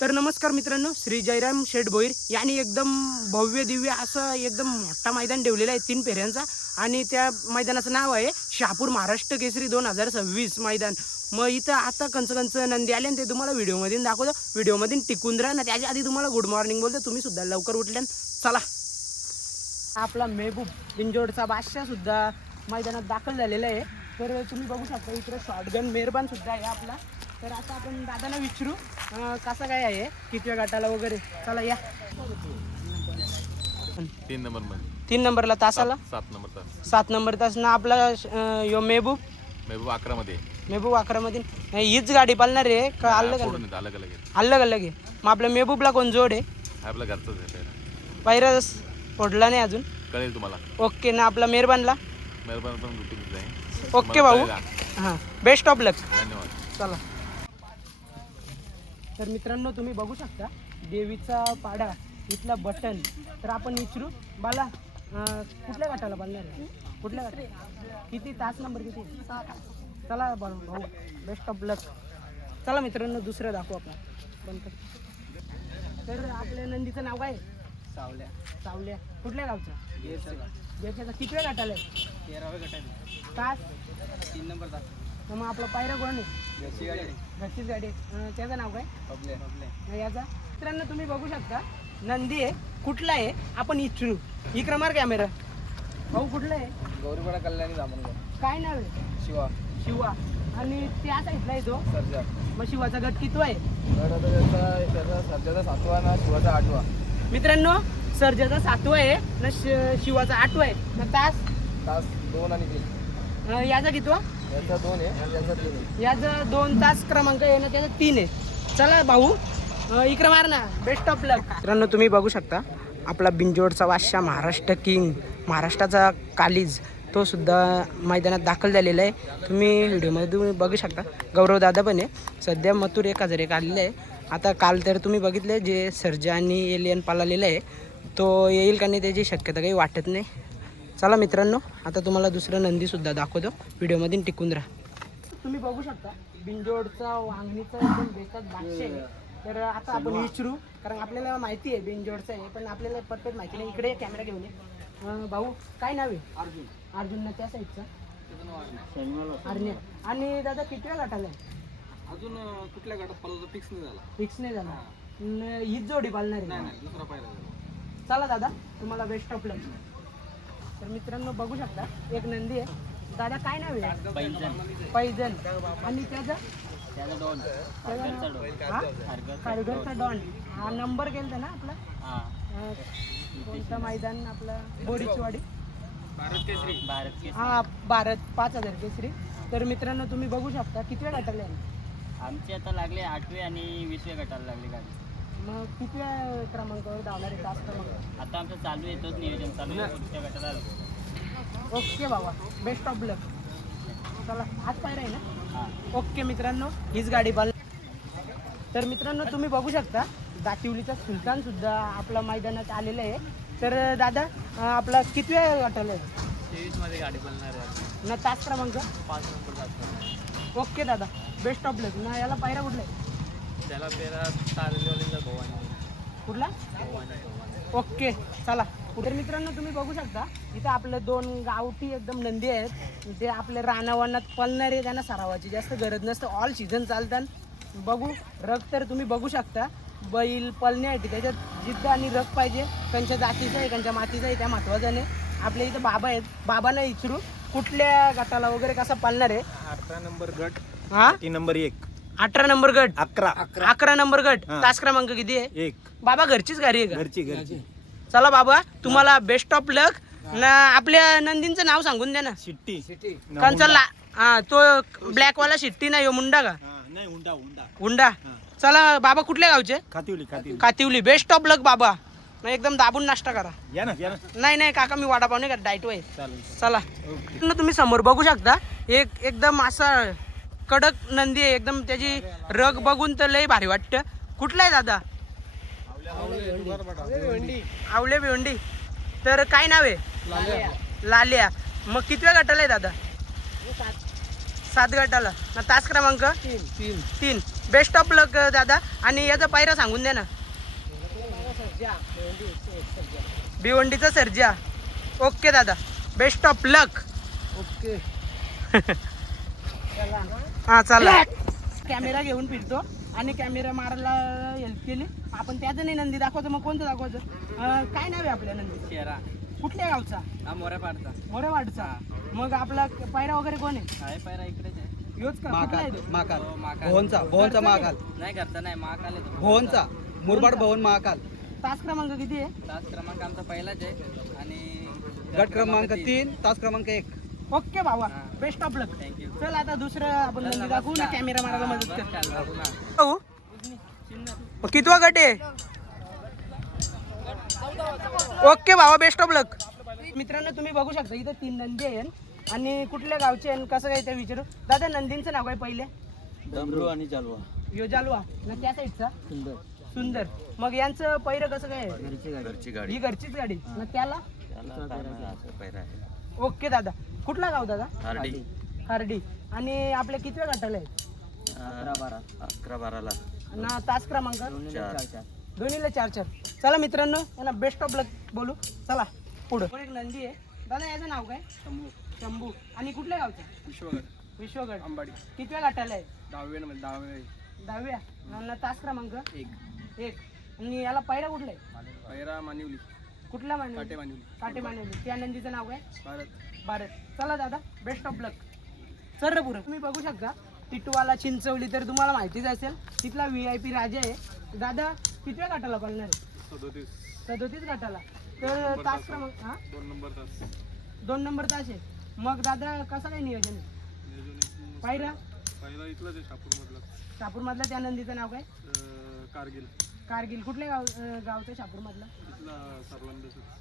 तर नमस्कार मित्रांनो, श्री जयराम शेठ भोईर यांनी एकदम भव्य दिव्य असं एकदम मोठा मैदान ठेवलेला आहे 3 फेऱ्यांचा. आणि त्या मैदानाचं नाव आहे शहापूर महाराष्ट्र केसरी 2026 मैदान. मग इथं आता कंच नंदी आले आणि ते तुम्हाला व्हिडिओमध्ये दाखवतो. व्हिडिओमध्ये टिकून राहा ना. त्याच्या आधी तुम्हाला गुड मॉर्निंग बोलतो. तुम्ही सुद्धा लवकर उठल्यान चला. आपला मेहबूब बिंजोडचा बादशाह सुद्धा मैदानात दाखल झालेला आहे. तर तुम्ही बघू शकता इकडे शॉटगन मेहरबान सुद्धा आहे आपला. तर आता आपण दादांना विचारू कसं काय आहे, कितव्या गटाला वगैरे. चला या. 3 नंबरला तासाला 7 नंबर तास ना आपला यो मेहबूब 11 मध्ये. मेहबूब 11 मध्ये हीच गाडी पालणार आहे का अलग अलग आहे? मग आपल्या मेहबूबला कोण जोड आहे? आपल्या घरचंच आहे. पायरा फोडला नाही अजून, कळेल तुम्हाला. ओके ना. आपला मेहरबानला मेहरबान पण गुटिंग आहे. ओके भाऊ, हां बेस्ट ऑफ लक. धन्यवाद. चला. तर मित्रांनो तुम्ही बघू शकता देवीचा पाडा इथला बटन. तर आपण विचारू बाला कुठल्या गटाला बालणार आहे? कुठल्या गटाला? किती तास नंबर किती? 7. चला भाऊ, बेस्ट ऑफ लक. चला मित्रांनो दुसरं दाखवू आपण. बंद कर. तर आपल्या नंदीचं नाव काय? सावल्या. कुठल्या गावचं? याच्याचा कितव्या गटाला आहे? 13व्या गटाला. तास 3 नंबर तास. मग आपला पायरा कोण आहे? घरचीच गाडी आहे. त्याचं नाव काय? याचा. मित्रांनो तुम्ही बघू शकता नंदी आहे. कुठला आहे आपण इच्छू इकडे मार कॅमेरा. भाऊ कुठला आहे? गौरीपाडा कल्याणी जामनगाव. काय नाव आहे? शिवा. आणि त्या साईडला येतो सर्जा. मग शिवाचा गट किती आहे? गड आता त्याचा सर्जाचा 7वा ना शिवाचा 8वा. मित्रांनो सर्जाचा 7वा आहे ना शिवाचा 8वा आहे ना. तास 2 आणि 3. याचा कितवा? याचा 2 आहे आणि याचा 3 आहे. याचा 2 तास क्रमांक आहे ना, त्याचा 3 आहे. चला भाऊ इकडे मार ना. बेस्ट ऑफ लक. मित्रांनो तुम्ही बघू शकता आपला बिंजोडचा बादशाह, महाराष्ट्र किंग, महाराष्ट्राचा कालीज, तो सुद्धा मैदानात दाखल झालेला आहे. तुम्ही व्हिडिओमध्ये बघू शकता. गौरव दादा पण आहे. सध्या मथुर 1001 आलेलं आहे. आता काल तर तुम्ही बघितले जे सर्जा आणि एलियन पाळलेला आहे तो येईल का नाही त्याची शक्यता काही वाटत नाही. चला मित्रांनो आता तुम्हाला दुसरं नंदीसुद्धा दाखवतो. व्हिडिओमध्ये टिकून राहा. तुम्ही बघू शकता बिंजोडचा वांगणीचा एकदम बेतात बादशाह आहे. तर आता आपण विचारू, कारण आपल्याला माहिती आहे बिंजोडचं आहे पण आपल्याला परफेक्ट माहिती नाही. इकडे कॅमेरा घेऊन ये. भाऊ काय नाव आहे? अर्जुन ना. त्या साईडचा अर्ण्या. आणि दादा कितव्या गटाला आहे? अजून कुठल्या गटात पळायचं फिक्स नाही झाला. हीच जोडी पालणार आहे. दुसरा पाहिला. चला दादा तुम्हाला बेस्ट ऑफ लक. तर मित्रांनो बघू शकता एक नंदी आहे. दादा काय नाव आहे? पैजन. आणि त्याचा खारघरचा डॉन. हा नंबर गेलता ना आपला? कोणतं मैदान? आपला बोरीचवाडी. हा भारत 5000 केसरी. तर मित्रांनो तुम्ही बघू शकता कितव्या गटाला आहे? आमची आता लागले 8वे आणि 20व्या गटाला लागली गाडी. मग कितव्या क्रमांकावर धावणार आहे? तास क्रमांक आता आमचं चालू आहे, तोच नियोजन चालू आहे. पुढच्या गटाला ओके बाबा, बेस्ट ऑफ लक. चला आज पायरा आहे ना? हां. ओके मित्रांनो हीच गाडी पाल. तर मित्रांनो तुम्ही बघू शकता दातिवलीचा सुलतान सुद्धा आपला मैदानात आलेला आहे. तर दादा आपला कितव्या गटाला आहे? 23 मध्ये गाडी बनणार आहे ना. तास क्रमांक 5 नंबर तास. ओके दादा बेस्ट ऑफ लक. ना याला पायरा कुठला आहे? त्याला पेरा तारंजवालीचा भवानी. कुठला? ओके चला. तर मित्रांनो तुम्ही बघू शकता इथं आपले 2 गावठी एकदम नंदी आहेत. ते आपले रानावनात पळणारे. त्यांना सरावाची जास्त गरज नसतं. ऑल सीझन चालतात. बघू रग तर तुम्ही बघू शकता. बैल पळण्यासाठी त्याच्यात जिद्द आणि रग पाहिजे. त्यांच्या जातीचं आहे, त्यांच्या मातीचं आहे, त्या महत्त्वाचं नाही. आपल्या इथं बाबा आहेत. बाबांना विचारू कुठल्या गटाला वगैरे कसा पळणार आहे? 18 नंबर गट. हा 3 नंबर 1. 18 नंबर गट. 11 नंबर गट. हा. तास क्रमांक किती आहे? 1. बाबा घरचीच गाडी आहे का? घरची. चला बाबा तुम्हाला बेस्ट ऑफ लक. ना आपल्या नंदींचं नाव सांगून द्या ना. शिट्टी. कंचला. हा तो ब्लॅक वाला शिट्टी नाही मुंडा का? नाही उंडा. हुंडा. चला बाबा कुठल्या गावचे? खातिवली. कातिवली. बेस्ट ऑफ लक बाबा. ना एकदम दाबून नाश्ता करा. या ना. नाही काका मी वडापाव नाही का डाईट वाय. चालेल. चला. तुम्ही समोर बघू शकता एकदम असा कडक नंदी आहे. एकदम त्याची रग बघून तर लय भारी वाटतं. कुठला आहे दादा? आवले भिवंडी. तर काय नाव आहे? लाल्या. मग कितव्या गटाला आहे दादा? 7 गटाला. ना तास क्रमांक 3. बेस्ट ऑफ लक दादा. आणि याचा पायरा सांगून द्या ना. भिवंडीचा सर्जा. ओके दादा, बेस्ट ऑफ लक. ओके. हा चला. कॅमेरा घेऊन फिरतो आणि कॅमेरा मारायला हेल्प केली आपण. त्याचं नाही नंदी दाखवायचं, मग कोणतं दाखवायचं? काय नाव आहे आपल्या नंदी? शेरा. कुठल्या गावचा? हा मोऱ्यापाडचा. मोरेवाडचा. मग आपला पायरा वगैरे कोण आहे? आहे पैरा इकडेच आहे. योच का? कुठला आहे तो? महाकाल. हो, महाकाल. भवनचा महाकाल. नाही घरचा नाही, महाकाल आहे तो. भवनचा मुरबाड भवन महाकाल. तास क्रमांक किती आहे? तास क्रमांक आमचा पहिलाच आहे आणि गट क्रमांक 3, तास क्रमांक 1. ओके बाबा, बेस्ट ऑफ लक. थँक्यू. चल आता दुसरं आपण नंदी दाखवू ना, कॅमेरा मारायला मदत कर. बघू ना. भाऊ, मग कितवा गट आहे? ओके बाबा, बेस्ट ऑफ लक. मित्रांनो तुम्ही बघू शकता इथे 3 नंदी आहेत आणि कुठल्या गावचे आणि कसं काय ते विचारू. दादा नंदींचं नाव काय पहिले? डमरू आणि जालवा. यो जालवा ना त्या साईडचा सुंदर. सुंदर. मग यांचं पहिलं कसं काय आहे? घरची गाडी. ही घरचीच गाडी ना त्याला. पैरा आहे. ओके दादा, कुठला गाव दादा? हार्डी. खार्डी. आणि आपल्या कितव्या गटाला आहे? 11-12ला. ना तास क्रमांक 4. दोन्हीला 4-4. चला मित्रांनो, यांना बेस्ट ऑफ लक बोलू. चला पुढं. एक नंदी आहे दादा, याचं नाव काय? शंभू. आणि कुठल्या गावचं? विश्वगड. अंबाडी. कितव्या गटाला आहे? 10व्या. आणि तास क्रमांक 1. आणि याला पायरा कुठला आहे? पैरा मानिवली. कुठला मानवली? काटे मानवली. त्या नंदीचं नाव काय? भारत. चला दादा, बेस्ट ऑफ लक. सर पुढं तुम्ही बघू शकता टिटवाला चिंचवली तर तुम्हाला माहितीच असेल, तिथला VIP राजा आहे. दादा कितव्या गटाला पळणार आहे? 37 गटाला. तर तास क्रमांक 2 नंबर तास आहे. मग दादा कसं काय नियोजन आहे? पायरा इथलाच आहे शापूर मधला. त्या नंदीचं नाव काय? कारगिल. कुठल्या गावचं शापूर मधला?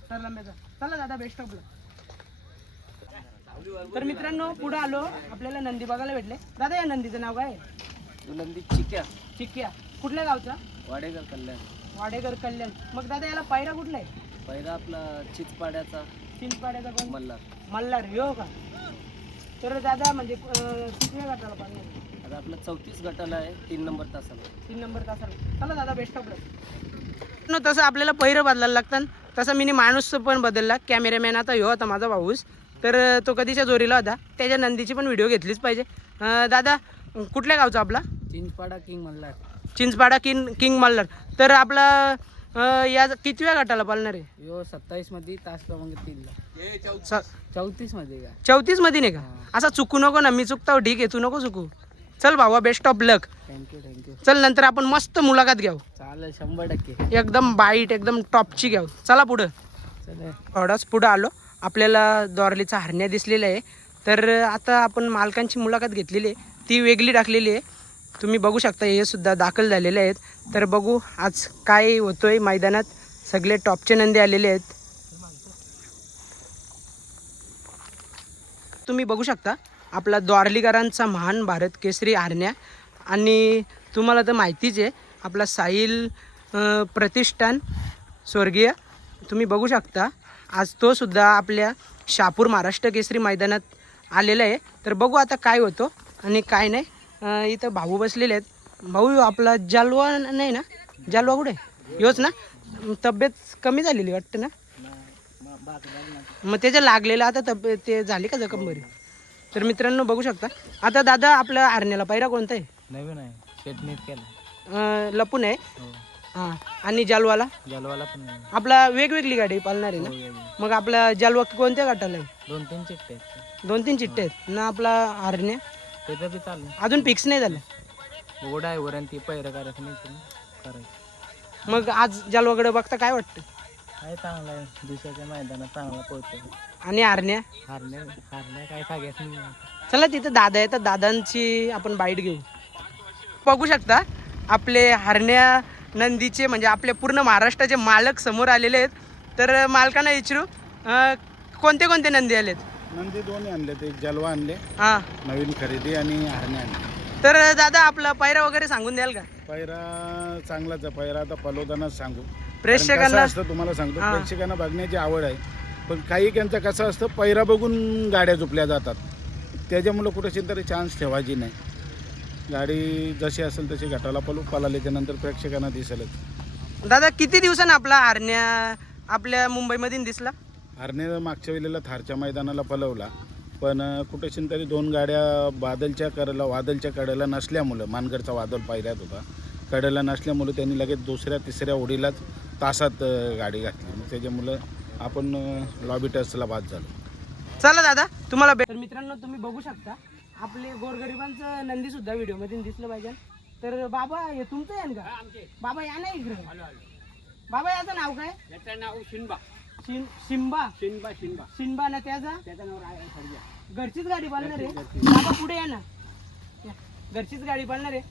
सरलंब्याचा. चला दादा, बेस्ट ऑफ लक. तर मित्रांनो पुढे आलो, आपल्याला नंदी बघायला भेटले. दादा या नंदीचं नाव काय? दुलंदी चिक्या. कुठल्या गावचा? वाडेकर कल्याण. वाडेकर कल्याण. मग दादा याला पायरा कुठला आहे? पहिला आपला चिचपाड्याचा चिंचपाड्याचा कोण? मल्हार. हो का? तर दादा म्हणजे कितव्या गटाला पाळणार? आता आपला 34 गटाला आहे, 3 नंबर तासाला. 3 नंबर तासाला. चला दादा, बेस्ट ऑफ लक. तसं आपल्याला पहिरं बदलायला लागतं. तसं मी माणूस पण बदलला. कॅमेरामॅन आता ह्यो होता माझा भाऊस, तर तो कधीच्या जोरीला होता. त्याच्या नंदीची पण व्हिडिओ घेतलीच पाहिजे. दादा कुठल्या गावचा आपला? चिंचपाडा किंग मल्हार. चिंचपाडा किंग मल्हार. तर आपला या कितव्या गटाला पाळणार आहे? यो 27 मध्ये, तास क्रमांक 3ला. 34 मध्ये का? 34 मध्ये नाही का? असा चुकू नको ना. मी चुकतो ठीक आहे, तू नको चुकू. चल भावा, बेस्ट ऑफ लक. थँक्यू. चल नंतर आपण मस्त मुलाखत घेऊ. चालेल, 100%. एकदम बाईट, एकदम टॉपची घेऊ. चला पुढं. थोडाच पुढं आलो, आपल्याला द्वारलीचा हरण्या दिसलेला आहे. तर आता आपण मालकांची मुलाखत घेतलेली आहे, ती वेगळी टाकलेली आहे. तुम्ही बघू शकता हे सुद्धा दाखल झालेले आहेत. तर बघू आज काय होतोय मैदानात. सगळे टॉपचे नंदी आलेले आहेत. तुम्ही बघू शकता आपला द्वारलीकरांचा महान भारत केसरी हरण्या. आणि तुम्हाला तर माहितीच आहे आपला साहिल प्रतिष्ठान स्वर्गीय. तुम्ही बघू शकता आज तो सुद्धा आपल्या शापूर महाराष्ट्र केसरी मैदानात आलेला आहे. तर बघू आता काय होतं आणि काय नाही. इथं भाऊ बसलेले आहेत. भाऊ आपला जालवा नाही ना? जालवा कुठे? योच ना? तब्येत कमी झालेली वाटतं ना? मग त्याच्या लागलेलं आता तब्येत ते झाली का जखम बरी? तर मित्रांनो बघू शकता. आता दादा आपल्या हरण्याला पायरा कोणता आहे? नवीन आहे, शेटनीट केला. लपून आहे. हां. आणि जालवाला पण आपला वेगवेगळी गाडी पालणार आहे ना? मग आपला जालवा कोणत्या गाठाला आहे? 2-3 चिट्टे आहेत. 2-3 चिट्टे आहेत ना? आपला हरण्या त्याचं बी चालू अजून फिक्स नाही झालं. ओढ आहे वर, ती पैरं करायचं नाही करायचं. मग आज जालवाकडे बघता काय वाटतं? काय चांगलं आहे, दुसऱ्याच्या मैदानात चांगला पोहोचतो. आणि हरण्या हारण्या काय सांगायचं नाही. चला तिथं दादा आहे, तर दादांची आपण बाईट घेऊ. बघू शकता आपले हरण्या नंदीचे म्हणजे आपले पूर्ण महाराष्ट्राचे मालक समोर आलेले आहेत. तर मालकांना विचारू कोणते कोणते नंदी आलेत? नंदी दोन्ही आणले, ते जलवा आणले हां. नवीन खरेदी आणि हरणे आणले. तर दादा आपला पायरा वगैरे सांगून द्याल का? पैरा चांगलाच आहे. पैरा आता पलवतानाच सांगू. प्रेक्षकांना कसं असतं तुम्हाला सांगतो, हां. प्रेक्षकांना बघण्याची आवड आहे. पण काही त्यांचं कसं असतं, पैरा बघून गाड्या झोपल्या जातात. त्याच्यामुळं कुठेशी तरी चान्स ठेवायची नाही. गाडी जशी असेल तशी गटाला पळाल्याच्या नंतर प्रेक्षकांना दिसेलच. दादा किती दिवसानं आपला हरण्या आपल्या मुंबईमध्ये दिसला? हरणे मागच्या वेळेला थारच्या मैदानाला पळवला, पण कुठेशी तरी 2 गाड्या वादलच्या कडेला नसल्यामुळं, मानगडचा वादल पाहिल्यात होता, कडेला नसल्यामुळं त्यांनी लगेच 2ऱ्या-3ऱ्या ओढीलाच तासात गाडी घातली. मग त्याच्यामुळं आपण लॉबी टचला बाद झालो. चला दादा तुम्हाला तर मित्रांनो तुम्ही बघू शकता आपले गोरगरिबांचं नंदी सुद्धा व्हिडिओ मध्ये दिसलं पाहिजे. तर बाबा हे तुमचं आहे का? बाबा या ना इकडे. बाबा याचं नाव काय? याचं नाव शिंबा. शिंबा शिंबा शिंबा शिंबा ना त्याचं नाव आहे. घरचीच गाडी पाळणार आहे. बाबा पुढे या ना. या. घरचीच गाडी पाळणार आहे.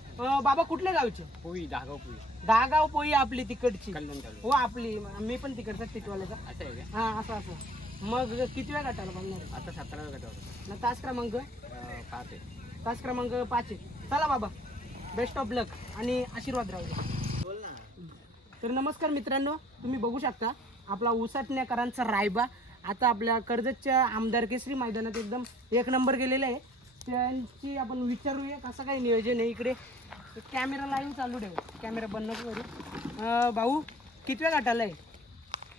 बाबा कुठल्या गावचे? पोई धागाव पोई. दहागाव पोई आपली तिकडची. कल्याण तालुका. हो आपली मी पण तिकडचा टिटवाल्याचा. असं आहे का? हा असं मग किती वेळा गटाला पाळणार आहे? आता 17व्या गटावर ना तास क्रमांक 5 आहे. तास क्रमांक 5 आहे. चला बाबा बेस्ट ऑफ लक आणि आशीर्वाद राहू द्या. तर नमस्कार मित्रांनो, तुम्ही बघू शकता आपला उसटण्याकरांचा रायबा आता आपल्या कर्जतच्या आमदार केसरी मैदानात एकदम 1 नंबर गेलेला आहे. त्यांची आपण विचारूया कसं काय नियोजन आहे. इकडे कॅमेरा लाईव्ह चालू ठेव, कॅमेरा बंद नको करू. भाऊ कितव्या गटाला आहे?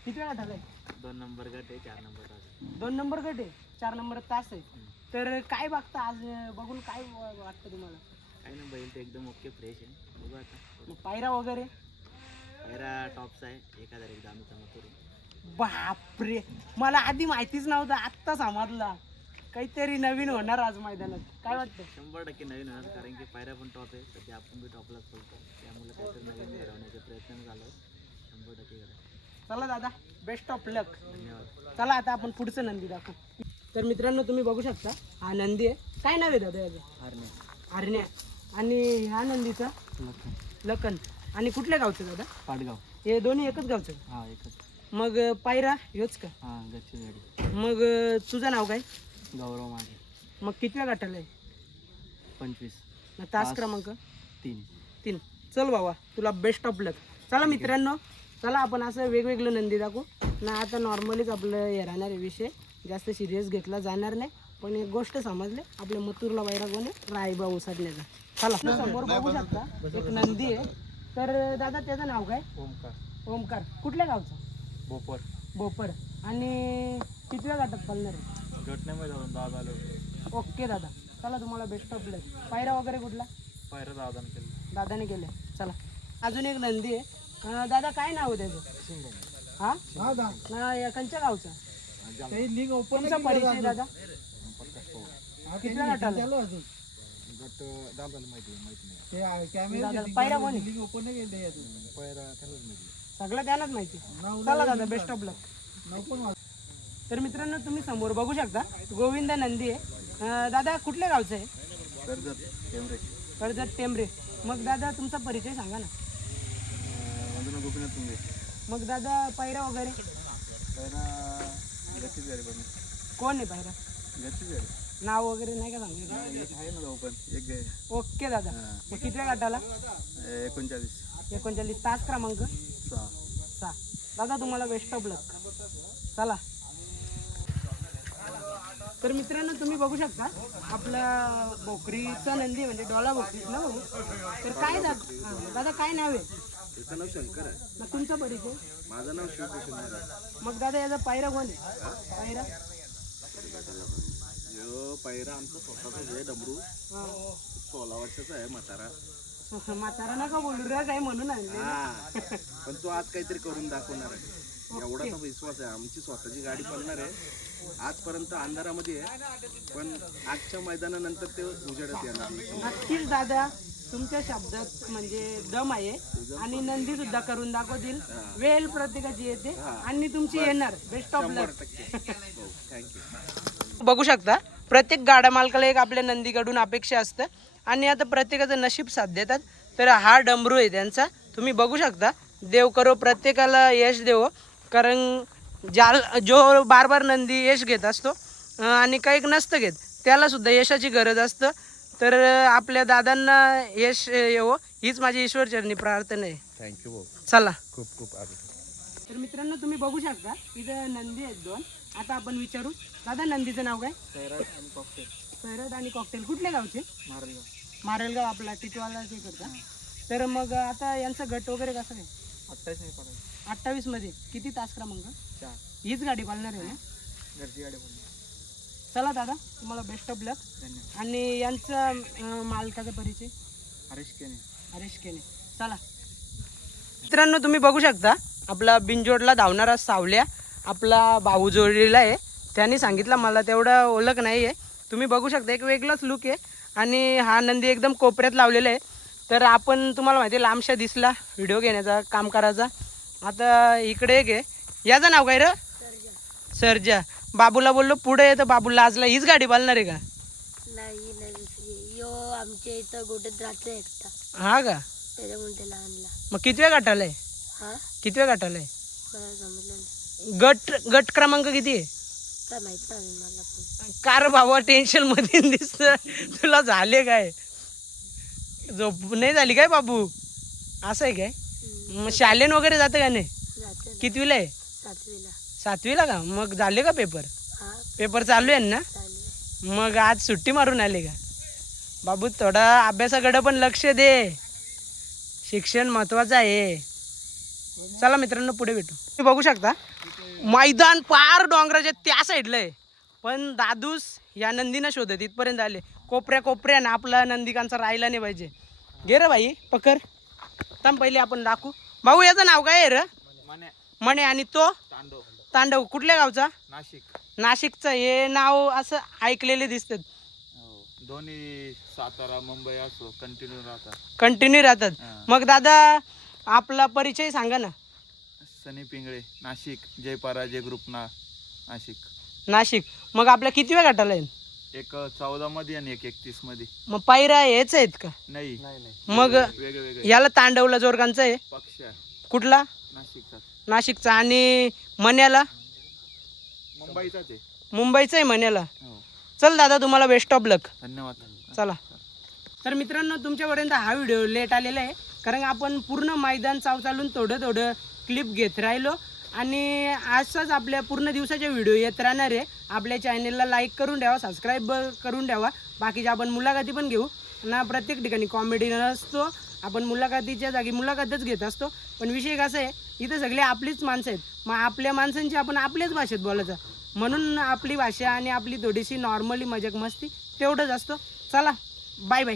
कितव्या गटाला आहे? 2 नंबर गट आहे, 4 नंबर तास. 2 नंबर गट आहे, 4 नंबर तास आहे. तर काय बघता आज बघून काय वाटतं तुम्हाला? काही ना बैल तर एकदम ओके फ्रेश आहे. बघू आता. मग पायरा वगैरे? पायरा टॉपचा आहे, 1000 एकदा आम्ही जमा करू. बापरे, मला आधी माहितीच नव्हतं, आत्ता समजला. काहीतरी नवीन होणार आज मैदानात. काय वाटतं? 100% नवीन होणार, कारण की पायरा पण टॉप आहे. सध्या आपण बी टॉपलाच बोलतो, त्यामुळे काहीतरी नवीन घडवण्याचा प्रयत्न झाला. 100% करा. चला दादा बेस्ट ऑफ लक. धन्यवाद. चला आता आपण पुढचं नंदी दाखवू. तर मित्रांनो तुम्ही बघू शकता हा नंदी आहे. काय नाव आहे दादा याचं? हरण्या. आणि ह्या नंदीचा लखन. आणि कुठल्या गावचं दादा? पाटगाव. हे दोन्ही एकच गावचं? हा एकच. मग पायरा ह्योच का? हा घरची गाडी. मग तुझं नाव काय? गौरव मागे. मग कितव्या गटाला आहे? 25. मग तास क्रमांक 3. चल बाबा तुला बेस्ट ऑफ लक. चला मित्रांनो, चला आपण असं वेगवेगळं नंदी दाखवू ना. आता नॉर्मलीच आपलं हे राहणार आहे विषय, जास्त सिरियस घेतला जाणार नाही. पण एक गोष्ट समजले, आपल्या मथुरला वैरा कोण आहे? रायबा उसटण्याचा. चला समोर बघू शकता एक नंदी आहे. तर दादा त्याचं नाव काय? ओमकार. ओमकार. कुठल्या गावचं? बोपर. बोपर. आणि कितव्या गटात पळणार आहे? गट नाही माहिती जाऊन 10 आलो. ओके दादा, चला तुम्हाला बेस्ट ऑफ लक. पायरा वगैरे कुठला? पायरा दादाने केलं. दादाने केलं. चला अजून एक नंदी आहे. दादा काय नाव आहे त्याचं? हा ना कंच्या गावचा? तुमचा परिचय दादा? कितव्या गटाला? गट दादाला माहिती नाही. दादा पायरा कोणी? पायरा त्यालाच माहिती. सगळं त्यालाच माहिती. चला दादा बेस्ट ऑफ लक. तर मित्रांनो तुम्ही समोर बघू शकता गोविंद नंदी आहे. दादा कुठल्या गावचं आहे? कर्जत टेंबरे. मग दादा तुमचा परिचय सांगा ना. गोपीनाथ तुंगे. मग दादा पायरा वगैरे पायरा घरचीच गाडी पण. कोण आहे पायरा? घरचीच गाडी. नाव वगैरे नाही का सांगू का? आहे ना जाऊ पण एक गाय. ओके दादा. मग कितव्या गटाला? 39. 39. तास क्रमांक 6. दादा तुम्हाला बेस्ट ऑफ लक. चला तर मित्रांनो तुम्ही बघू शकता आपला भोकरीचा नंदी म्हणजे डोला भोकरीच ना भाऊ. तर काय दादा काय नाव आहे? त्याचं नाव शंकर आहे. मग तुमचा परिचय? माझं नाव शिवभूषण. मग दादा याचा पायरा कोण आहे? पायरा पायरा आमचा स्वतःचा आहे. डमरू 16 वर्षाचा आहे. म्हातारा नका बोलू रे काही म्हणून आणले. पण तो आज काहीतरी करून दाखवणार आहे एवढा तर विश्वास आहे. आमची स्वतःची गाडी पळणार आहे. आजपर्यंत अंधारामध्ये आहे, पण आजच्या मैदानानंतर ते उजेडत येणार. नक्कीच दादा तुमच्या शब्दात म्हणजे दम आहे आणि नंदी सुद्धा करून दाखवतील. वेळ प्रत्येकाची येते आणि तुमची येणार. Best of luck. थँक्यू. बघू शकता प्रत्येक गाडा मालकाला एक आपल्या नंदीकडून अपेक्षा असतं आणि आता प्रत्येकाचं नशीब साथ देतात. तर हा डमरू आहे त्यांचा. तुम्ही बघू शकता. देव करो प्रत्येकाला यश देव, कारण जो बार बार नंदी यश घेत असतो आणि काही नसतं घेत त्याला सुद्धा यशाची गरज असतं. तर आपल्या दादांना यश येवो हीच माझी ईश्वरचरणी प्रार्थना आहे. थँक्यू भाऊ. चला खूप खूप आभार. तर मित्रांनो तुम्ही बघू शकता इथं नंदी आहेत 2. आता आपण विचारू दादा नंदीचं नाव काय? सैराट आणि कॉकटेल. सैराट आणि कॉकटेल. कुठल्या गावचे? मारेलगाव आपला टिटवाला ते करता. तर मग आता यांचा गट वगैरे कसं काय? 28 नाही पडायचं. 28 मध्ये किती तास क्रमांक? 4 हीच गाडी पालणार आहे ना? घरची गाडी पडली. चला दादा, तुम्हाला बेस्ट ऑफ लक. धन्यवाद. आणि यांचा मालकाचा परिचय हरीश केने. हरीश केने. चला मित्रांनो, तुम्ही बघू शकता आपला बिनजोडला धावणारा सावल्या आपला भाऊ जोडलेला आहे. त्यांनी सांगितलं मला तेवढं ओळख नाही आहे. तुम्ही बघू शकता एक वेगळाच लुक आहे आणि हा नंदी एकदम कोपऱ्यात लावलेला आहे. तर आपण तुम्हाला माहिती आहे लांबशा दिसला व्हिडिओ घेण्याचा काम करायचा. आता इकडे एक आहे, याचं नाव काय रे? सर्जा. बाबूला बोललो पुढे आहे तर बाबू लाजला. हीच गाडी पालणार आहे का? नाही नाही दुसरी यो आमच्या इथं गोट्यात राहतो एकटा, हा का? त्याच्यामुळे त्याला आणला. मग कितव्या गटाला आहे? हा कितव्या गटाला आहे? मला समजलं नाही, गट क्रमांक किती आहे? काय माहित नाही मला पण. कार बाबा टेन्शन मध्ये दिसत. तुला झाले काय? झोप नाही झाली काय बाबू? असं आहे काय? मग शालेन वगैरे जातं का नाही? जाते ना, कितवीला आहे? 7वीला. 7वीला का? मग झाले का पेपर? हा पेपर चालू आहे ना? चालेल. मग आज सुट्टी मारून आले का? बाबू थोडा अभ्यासाकडे पण लक्ष दे, शिक्षण महत्वाचं आहे. चला मित्रांनो पुढे भेटू. तुम्ही बघू शकता मैदान पार डोंगराच्या त्या साईडला आहे, पण दादूस या नंदीनं शोधत इथपर्यंत आले. कोपऱ्यानं आपला नंदिकांचा राहिला नाही पाहिजे. घे रे भाई पकर. थांब पहिले आपण दाखवू. भाऊ याचं नाव काय आहे रे? मणे. आणि तो तांडव कुठल्या गावचा? नाशिक. नाशिकचं. हे नाव असं ऐकलेले दिसतात. दोन्ही सातारा मुंबई असो कंटिन्यू राहतात. हा. मग दादा आपला परिचय सांगा ना. सनी पिंगळे नाशिक. जयपराजय ग्रुप नाशिक. नाशिक. मग आपल्या कितव्या गटाला आहे? एक 14 मध्ये आणि एक 31 मध्ये. मग पायऱ्या हेच आहेत का? नाही मग वेगळे याला तांडवला जोरगांचा आहे. पक्ष कुठला? नाशिकचा. नाशिकचा. आणि मण्याला? मुंबईचाच आहे. मुंबईचा आहे मण्याला. हो. चल दादा, तुम्हाला बेस्ट ऑफ लक. धन्यवाद. चला. तर मित्रांनो, तुमच्यापर्यंत हा व्हिडिओ लेट आलेला आहे कारण आपण पूर्ण मैदान चालून थोडं क्लिप घेत राहिलो. आणि असंच आपल्या पूर्ण दिवसाचे व्हिडिओ येत राहणार आहे. आपल्या चॅनलला लाईक करून ठेवा, सबस्क्राईब करून ठेवा. बाकीच्या आपण मुलाखती पण घेऊ ना. प्रत्येक ठिकाणी कॉमेडी नसतो, आपण मुलाखतीच्या जागी मुलाखतच घेत असतो. पण विषय कसा आहे, इथं सगळे आपलीच माणसं आहेत. मग आपल्या माणसांची आपण आपल्याच भाषेत बोलायचं, म्हणून आपली भाषा आणि आपली थोडीशी नॉर्मली मजाक मस्ती तेवढंच असतो. चला बाय बाय.